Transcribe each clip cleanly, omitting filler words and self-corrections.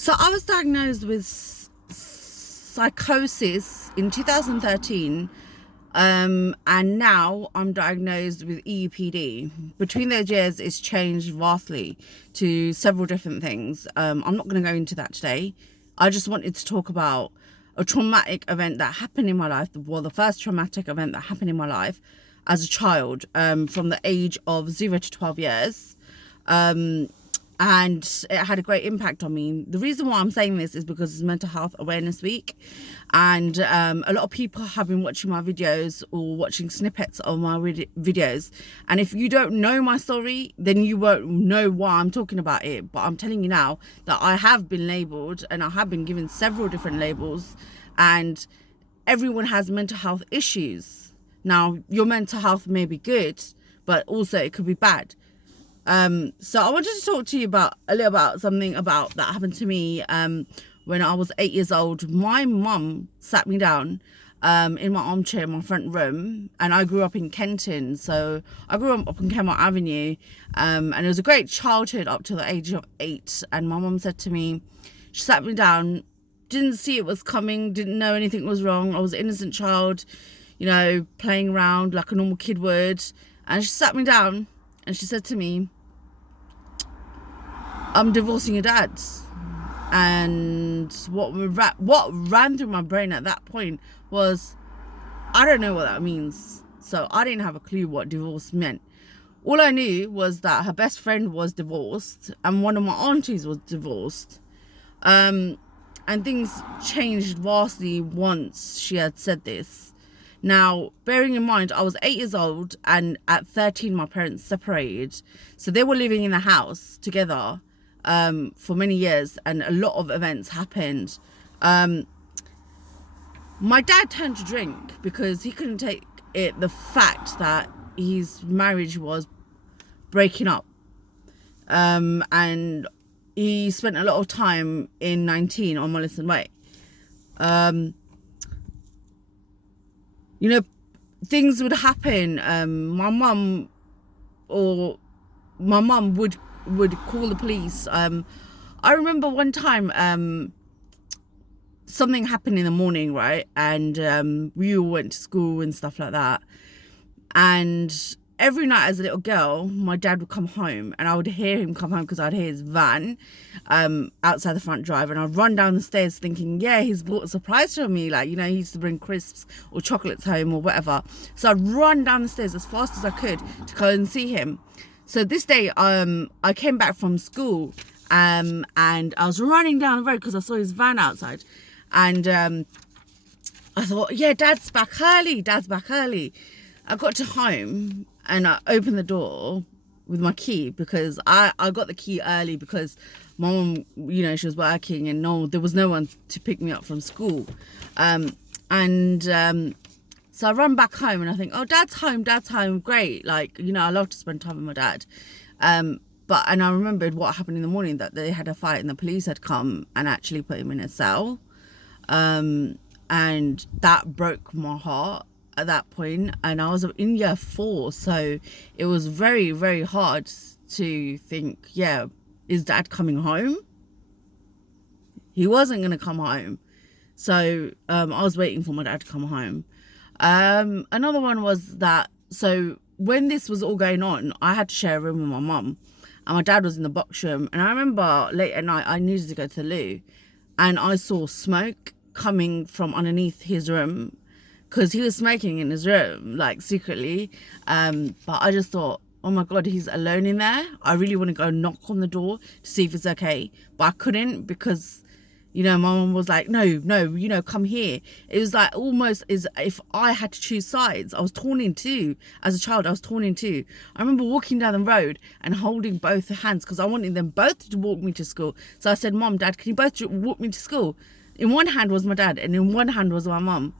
So I was diagnosed with psychosis in 2013, and now I'm diagnosed with EUPD. Between those years, it's changed vastly to several different things. I'm not going to go into that today. I just wanted to talk about a traumatic event that happened in my life. Well, the first traumatic event that happened in my life as a child, from the age of 0 to 12 years. And it had a great impact on me. The reason why I'm saying this is because it's Mental Health Awareness Week, and a lot of people have been watching my videos or watching snippets of my videos, and if you don't know my story, then you won't know why I'm talking about it. But I'm telling you now that I have been labelled, and I have been given several different labels, and everyone has mental health issues. Now, your mental health may be good, but also it could be bad. So I wanted to talk to you about a little about something about that happened to me when I was 8 years old. My mum sat me down in my armchair in my front room, and I grew up in Kenton, so I grew up on Kenmore Avenue, and it was a great childhood up to the age of 8. And my mum said to me, she sat me down, didn't see it was coming, didn't know anything was wrong. I was an innocent child, you know, playing around like a normal kid would, and she sat me down and she said to me, I'm divorcing your dad. And what ran through my brain at that point was, I don't know what that means. So I didn't have a clue what divorce meant. All I knew was that her best friend was divorced and one of my aunties was divorced. And things changed vastly once she had said this. Now, bearing in mind, I was 8 years old, and at 13, my parents separated. So they were living in the house together for many years, and a lot of events happened. My dad turned to drink because he couldn't take it, the fact that his marriage was breaking up. And he spent a lot of time in 19 on Mollison Way. You know, things would happen. My mum would call the police. I remember one time something happened in the morning, right? And we all went to school and stuff like that. And every night as a little girl, my dad would come home, and I would hear him come home because I'd hear his van outside the front drive, and I'd run down the stairs thinking, yeah, he's bought a surprise for me, like, you know, he used to bring crisps or chocolates home or whatever. So I'd run down the stairs as fast as I could to go and see him. So this day, I came back from school, and I was running down the road because I saw his van outside, and I thought, yeah, dad's back early. I got to home and I opened the door with my key because I got the key early because my mum, you know, she was working and there was no one to pick me up from school. So I run back home and I think, oh, dad's home, great. Like, you know, I love to spend time with my dad. And I remembered what happened in the morning, that they had a fight and the police had come and actually put him in a cell. And that broke my heart at that point, and I was in year 4, so it was very, very hard to think, yeah, is dad coming home? He wasn't going to come home, so I was waiting for my dad to come home. Another one was that, so when this was all going on, I had to share a room with my mum, and my dad was in the box room, and I remember late at night I needed to go to the loo, and I saw smoke coming from underneath his room, because he was smoking in his room, like, secretly. But I just thought, oh my God, he's alone in there. I really want to go knock on the door to see if it's okay. But I couldn't because, you know, my mum was like, no, you know, come here. It was like almost as if I had to choose sides. I was torn in two. As a child, I was torn in two. I remember walking down the road and holding both hands because I wanted them both to walk me to school. So I said, Mom, Dad, can you both walk me to school? In one hand was my dad and in one hand was my mum.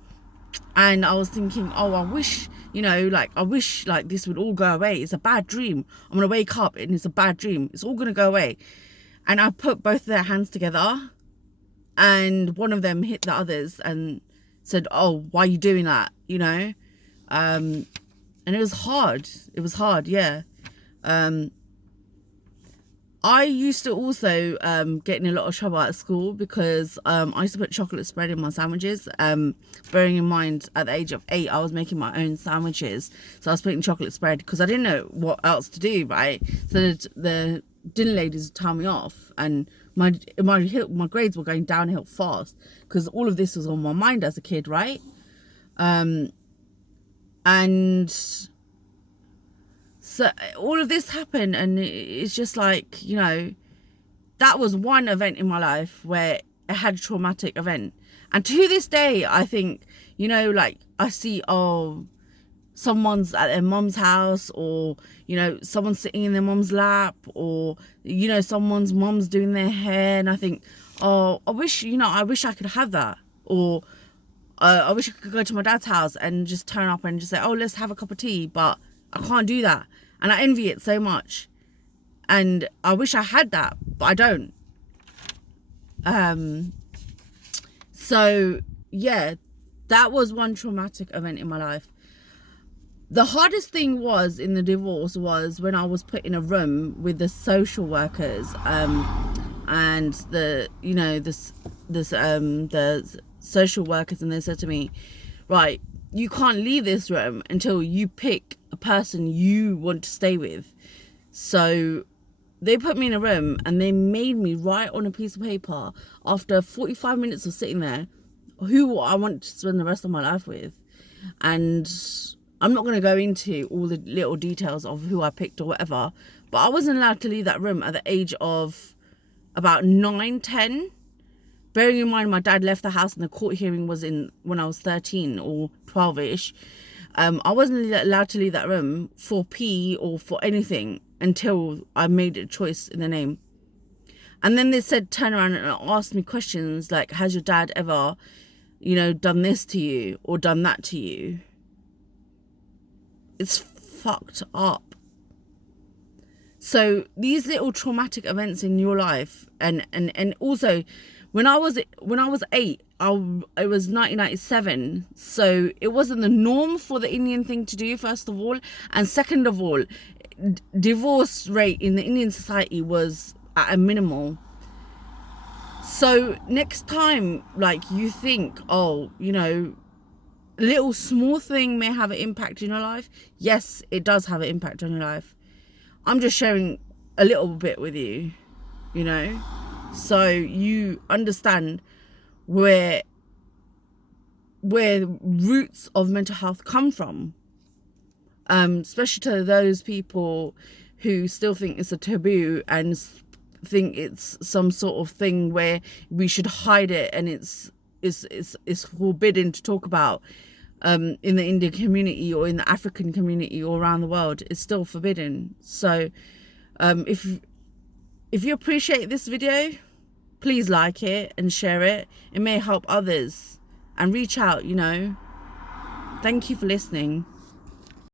And I was thinking, oh, I wish, you know, like, I wish, like, this would all go away. It's a bad dream. I'm going to wake up and it's a bad dream. It's all going to go away. And I put both their hands together, and one of them hit the others and said, oh, why are you doing that? You know? And it was hard. Yeah. I used to also get in a lot of trouble at school because I used to put chocolate spread in my sandwiches. Bearing in mind, at the age of 8, I was making my own sandwiches. So I was putting chocolate spread because I didn't know what else to do, right? So the dinner ladies would tell me off, and my grades were going downhill fast because all of this was on my mind as a kid, right? And so all of this happened, and it's just like, you know, that was one event in my life where I had a traumatic event. And to this day, I think, you know, like I see, oh, someone's at their mum's house, or, you know, someone's sitting in their mum's lap, or, you know, someone's mum's doing their hair, and I think, oh, I wish I could have that. Or I wish I could go to my dad's house and just turn up and just say, oh, let's have a cup of tea, but I can't do that. And I envy it so much. And I wish I had that, but I don't. So, yeah, that was one traumatic event in my life. The hardest thing was in the divorce was when I was put in a room with the social workers, and the social workers, and they said to me, right, you can't leave this room until you pick a person you want to stay with. So they put me in a room and they made me write on a piece of paper, after 45 minutes of sitting there, who I want to spend the rest of my life with. And I'm not going to go into all the little details of who I picked or whatever, but I wasn't allowed to leave that room at the age of about 9, 10. Bearing in mind, my dad left the house and the court hearing was when I was 13 or 12-ish. I wasn't allowed to leave that room for pee or for anything until I made a choice in the name. And then they said, turn around and ask me questions like, has your dad ever, you know, done this to you or done that to you? It's fucked up. So these little traumatic events in your life, and also when I was 8, it was 1997, so it wasn't the norm for the Indian thing to do, first of all, and second of all, divorce rate in the Indian society was at a minimal. So next time, like, you think, oh, you know, a little small thing may have an impact in your life. Yes, it does have an impact on your life. I'm just sharing a little bit with you, you know, so you understand where the roots of mental health come from, especially to those people who still think it's a taboo and think it's some sort of thing where we should hide it, and it's forbidden to talk about. In the Indian community or in the African community or around the world, it's still forbidden. So if you appreciate this video, please like it and share it. It may help others, and reach out, you know. Thank you for listening.